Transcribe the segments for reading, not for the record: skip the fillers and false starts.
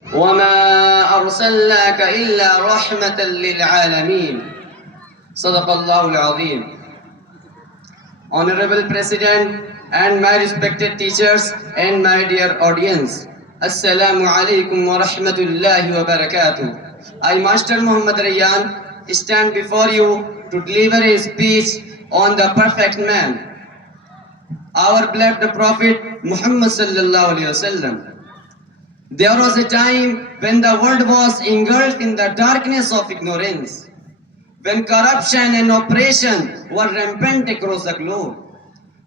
وما أرسلناك إلا رحمة للعالمين. صدق الله العظيم. Honorable President and my respected teachers and my dear audience, Assalamu alaikum wa rahmatullahi wa barakatuh. I, Master Muhammad Rayyan, stand before you to deliver a speech on the perfect man, our beloved Prophet Muhammad sallallahu alaihi wasallam. There was a time when the world was engulfed in the darkness of ignorance, when corruption and oppression were rampant across the globe,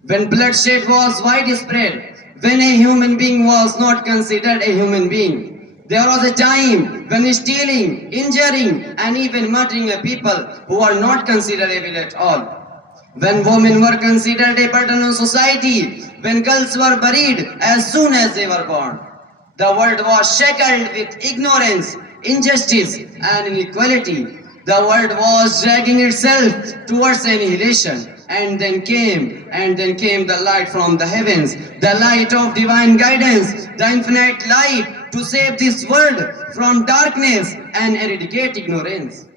when bloodshed was widespread, when a human being was not considered a human being. There was a time when stealing, injuring, and even murdering a people who were not considered evil at all. When women were considered a burden on society, when girls were buried as soon as they were born. The world was shackled with ignorance, injustice, and inequality. The world was dragging itself towards annihilation. And then came the light from the heavens, the light of divine guidance, the infinite light to save this world from darkness and eradicate ignorance.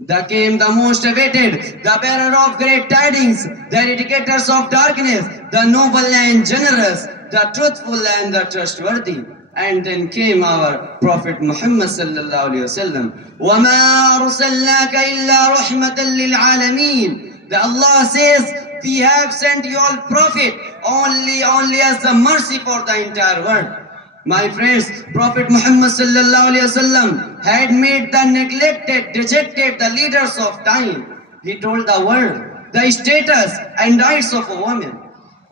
There came the most awaited, the bearer of great tidings, the eradicators of darkness, the noble and generous, the truthful and the trustworthy. And then came our Prophet Muhammad sallallahu alaihi wasallam. وَمَا أَرْسَلْنَاكَ إِلَّا رَحْمَةً لِلْعَالَمِينَ. The Allah says, we have sent you all Prophet only as the mercy for the entire world. My friends, Prophet Muhammad sallallahu alaihi wasallam had made the neglected, dejected, the leaders of time. He told the world the status and rights of a woman.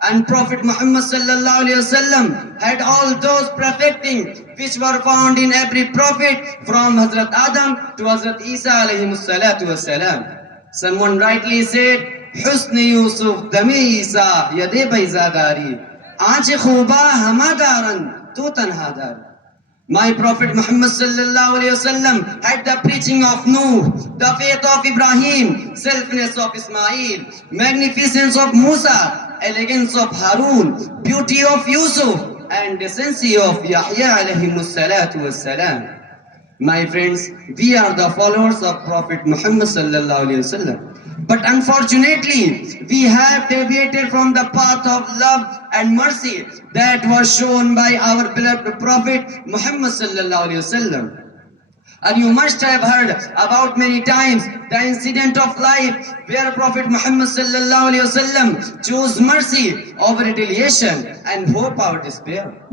And Prophet Muhammad sallallahu alaihi wasallam had all those perfecting which were found in every prophet from Hazrat Adam to Hazrat Isa alayhi salatu wassalam. Someone rightly said, Husn Yusuf dami Isa yade bayzadari aanche khuba hamadaran tu tanhadar. My Prophet Muhammad sallallahu alaihi wasallam had the preaching of Nuh, the faith of Ibrahim, selfness of Ismail, magnificence of Musa, elegance of Harun, beauty of Yusuf, and decency of Yahya alayhi salatu wassalam. My friends, we are the followers of Prophet Muhammad sallallahu alaihi wasallam. But unfortunately, we have deviated from the path of love and mercy that was shown by our beloved Prophet Muhammad sallallahu alaihi wasallam. And you must have heard about many times the incident of life where Prophet Muhammad sallallahu alaihi wasallam chose mercy over retaliation and hope over despair.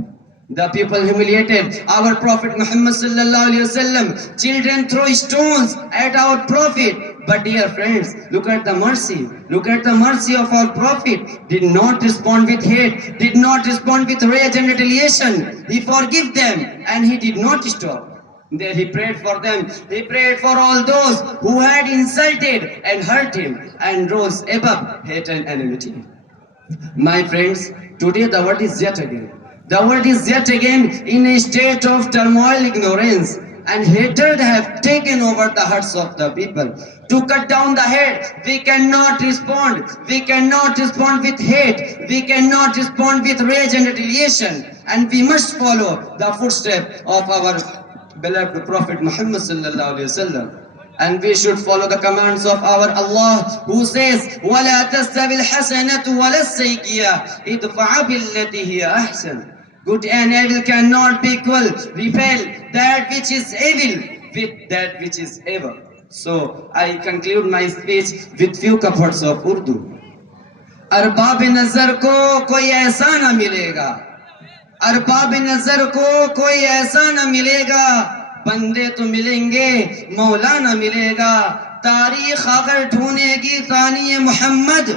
The people humiliated our Prophet Muhammad sallallahu alaihi wasallam. Children throw stones at our Prophet. But dear friends, look at the mercy. Look at the mercy of our Prophet. Did not respond with hate. Did not respond with rage and retaliation. He forgave them and he did not stop. There he prayed for them. He prayed for all those who had insulted and hurt him and rose above hate and enmity. My friends, today the world is yet again. The world is yet again in a state of turmoil, ignorance, and hatred have taken over the hearts of the people. To cut down the hate, we cannot respond. We cannot respond with hate. We cannot respond with rage and retaliation. And we must follow the footsteps of our beloved Prophet Muhammad sallallahu alaihi wasallam. And we should follow the commands of our Allah, who says, وَلَا تَسْتَوِي الْحَسَنَةُ وَلَا السَّيِّئَةُ ادْفَعْ بِالَّتِي هِيَ أَحْسَنُ. Good and evil cannot be equal. Repel that which is evil with that which is evil. So I conclude my speech with few couplets of Urdu. Arbab नजर को कोई ऐसा न मिलेगा, अरबाब नजर को कोई ऐसा न मिलेगा, बंदे तो मिलेंगे मौला न मिलेगा. तारीख अगर ढूंढेगी तानी मोहम्मद,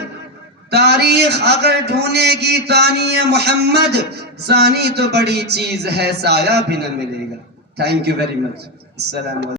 तारीख अगर ढूंढेगी तानी मोहम्मद, जानी तो बड़ी चीज है साया भी न मिलेगा. Thank you very much. अस्सलाम वालेकुम.